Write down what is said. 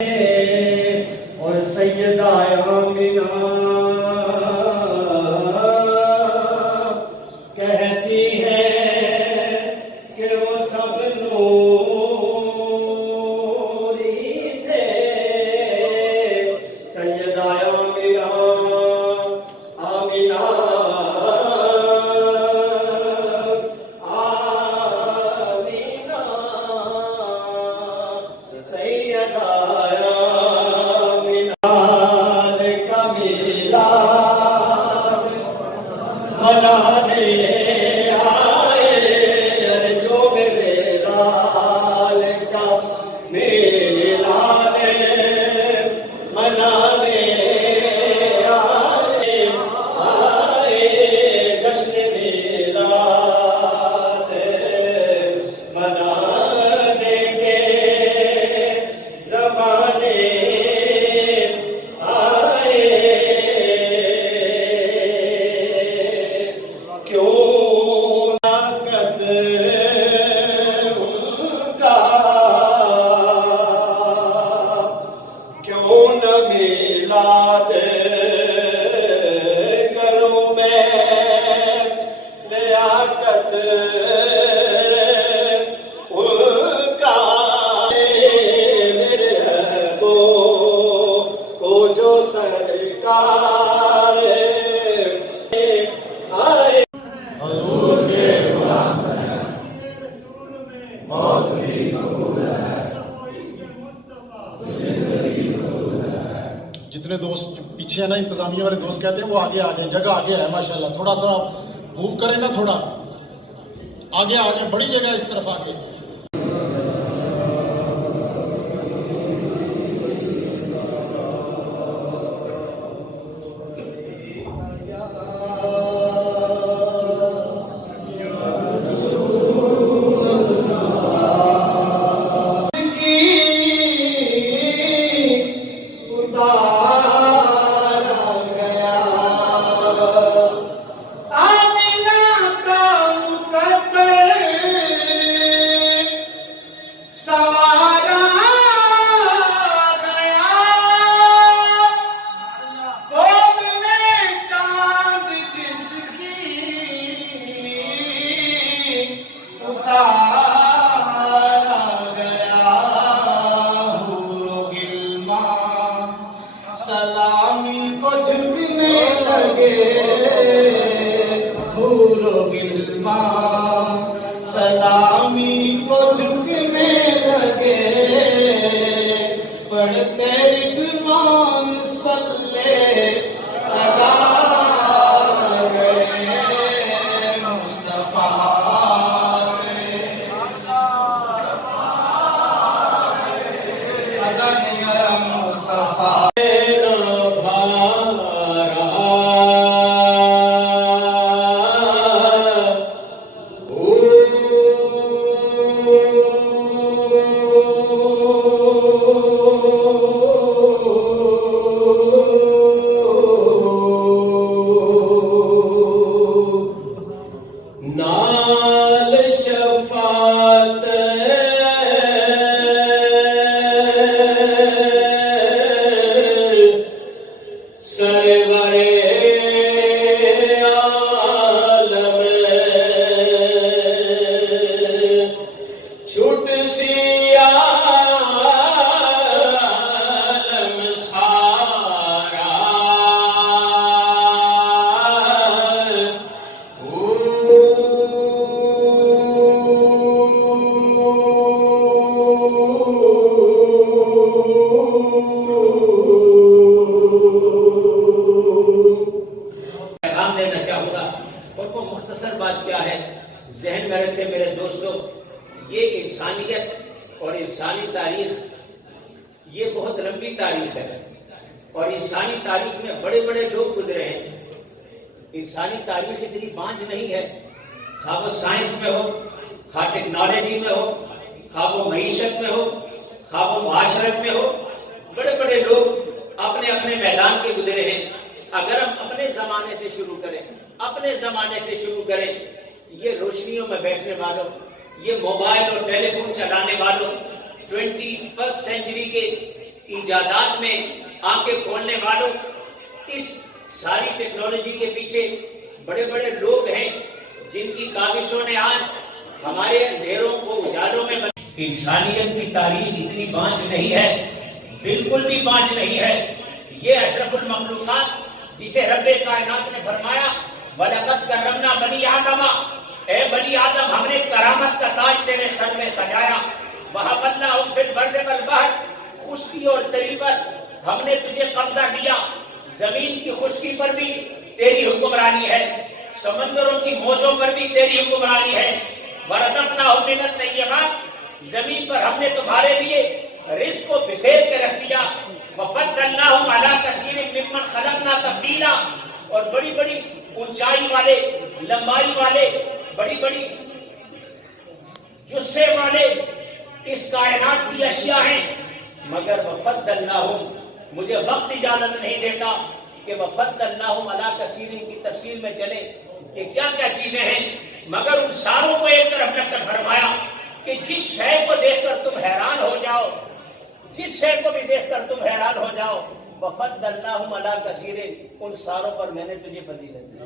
और सैयदा आमिना कहती है कि वो सब नूरी थे। सैयदा आमिना आमिना आमिना सैयदा मनाने आए जो मेरे लाल का मिलाद मनाने आए जश्न मिलाद मनाने के ज़माने मिलाद करूं मैं लियाकत उनका मेरे को जो सरकार आए हुजूर के गुलाम हैं मौत भी कबूल है। जितने दोस्त पीछे है ना इंतजामिया वाले दोस्त कहते हैं वो आगे आ गए, जगह आगे है माशाल्लाह। थोड़ा सा मूव करें ना, थोड़ा आगे आ जाए, बड़ी जगह इस तरफ आगे। सलामी को झुकने लगे हूरो गिल्मा सलामी को झुकने लगे पढ़ते रिदवान सल्ले अला गए मुस्तफा मुस्तफा नाल शफात सरवरे आलम छुट सी आलम सारा देना चाहूंगा। और वो मुख्तसर बात क्या है, जहन में रखे मेरे दोस्तों, ये इंसानियत और इंसानी तारीख ये बहुत लंबी तारीख है और इंसानी तारीख में बड़े बड़े लोग गुजरे हैं। इंसानी तारीख इतनी बांझ नहीं है, खा वो साइंस में हो, खा टेक्नोलॉजी में हो, खा वो मईशत में हो, खा वो माशरत में हो, बड़े बड़े लोग अपने अपने मैदान के गुजरे हैं। अगर हम अपने जमाने से शुरू करें, अपने जमाने से शुरू करें, ये रोशनियों में बैठने वालों, ये मोबाइल और टेलीफोन चलाने वालों, 21st सेंचुरी के इजादात में आंखें खोलने वालों, इस सारी टेक्नोलॉजी के पीछे बड़े बड़े लोग हैं जिनकी काविशों ने आज हमारे अंधेरों को उजालों में इंसानियत की तारीख इतनी बांझ नहीं है, बिल्कुल भी बांझ नहीं है। ये अशरफुल मखलूकात जिसे रब्बे कायनात ने फरमाया वलक़द करमना बनी आदमा, ए बनी आदम हमने करामत का ताज तेरे सर में सजाया। वहबल्नाहुम फिल बर्रि वल बहर, खुश्की और तरी पर हमने तुझे कब्जा दिया। जमीन की खुश्की पर भी तेरी हुक्मरानी है, समंदरों की मौजों पर भी तेरी हुक्मरानी है। वरज़क़नाहुम मिनत तय्यबात, जमीन पर हमने तुम्हारे लिए रिज़्क़ को बिखेर के रख दिया। वफ़द्दलनाहुम अला कसीरिन मिम्मन खलक़ना तफ़दीला, और बड़ी बड़ी ऊंचाई वाले, लंबाई वाले, बड़ी बड़ी जुस्से वाले इस कायनात की अशिया हैं। मगर वफ़द्दलनाहुम, मुझे वक्त इजाजत नहीं देता कि वफ़द्दलनाहुम अला कसीरिन की तफसीर में चले कि क्या क्या चीजें हैं, मगर उन सारों को एक तरफ रखकर फरमाया कि जिस शय को देखकर तुम हैरान हो जाओ, जिस शय को भी देखकर तुम हैरान हो जाओ, वफ़द्दलनाहुम अला कसीरिन, उन सारों पर मैंने तुझे फजीलत दी।